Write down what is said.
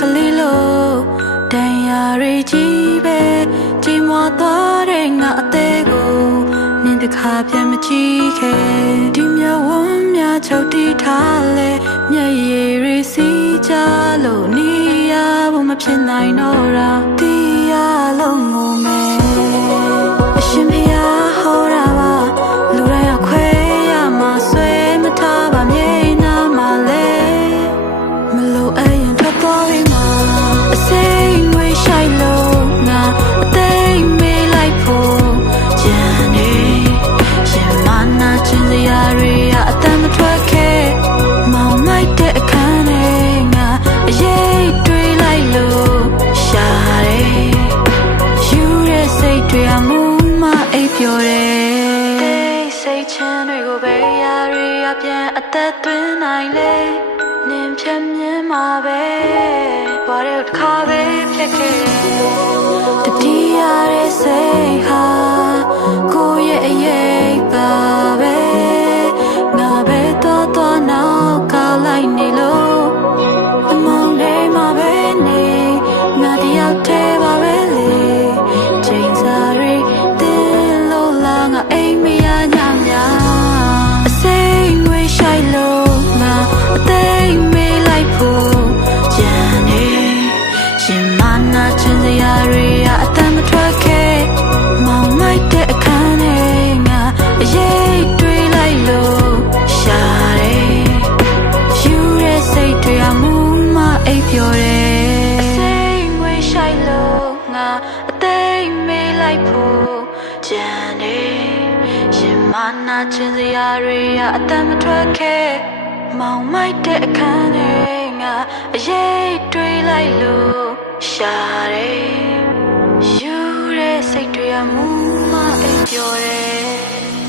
ကလေးလို့တန်ရာရီကြီးပဲကြီးမွားသွားတဲ့ငါအသေးကိုနင်းတခါပြန်မကြည့်ခဲ့ဒီမြဝန်းများချုပ်တီးထားလဲမျက်ရည်ရီစီးကြလို့နေရဖို့မဖြစ်နိုင်တော့တာတီးရလုံးငုံမယ် လိုက်လို့ရှာတယ်ယူတဲ့စိတ်တွေအမှုမအိပ်ပျော်တယ်စိတ်ချမ်းတွေကိုပဲရာတွေအပြန်အသက်သွင်းနိုင်လေနင်ဖြတ်မြင်မှာပဲဘာလို့တစ်ခါပဲဖြစ်ခဲ့တတိယရဲ့ အသိမ်းမေးလိုက်ဖို့ကြံနေရှင်မနာချင်စရာတွေကအတမ်းမထွက်ခဲ့မောင်မိုက်တဲ့အခန်းထဲငါအရေးတွေးလိုက်လို့ရှာတယ်ယူတဲ့စိတ်တွေအမှုမအိပ်ပျော်တယ်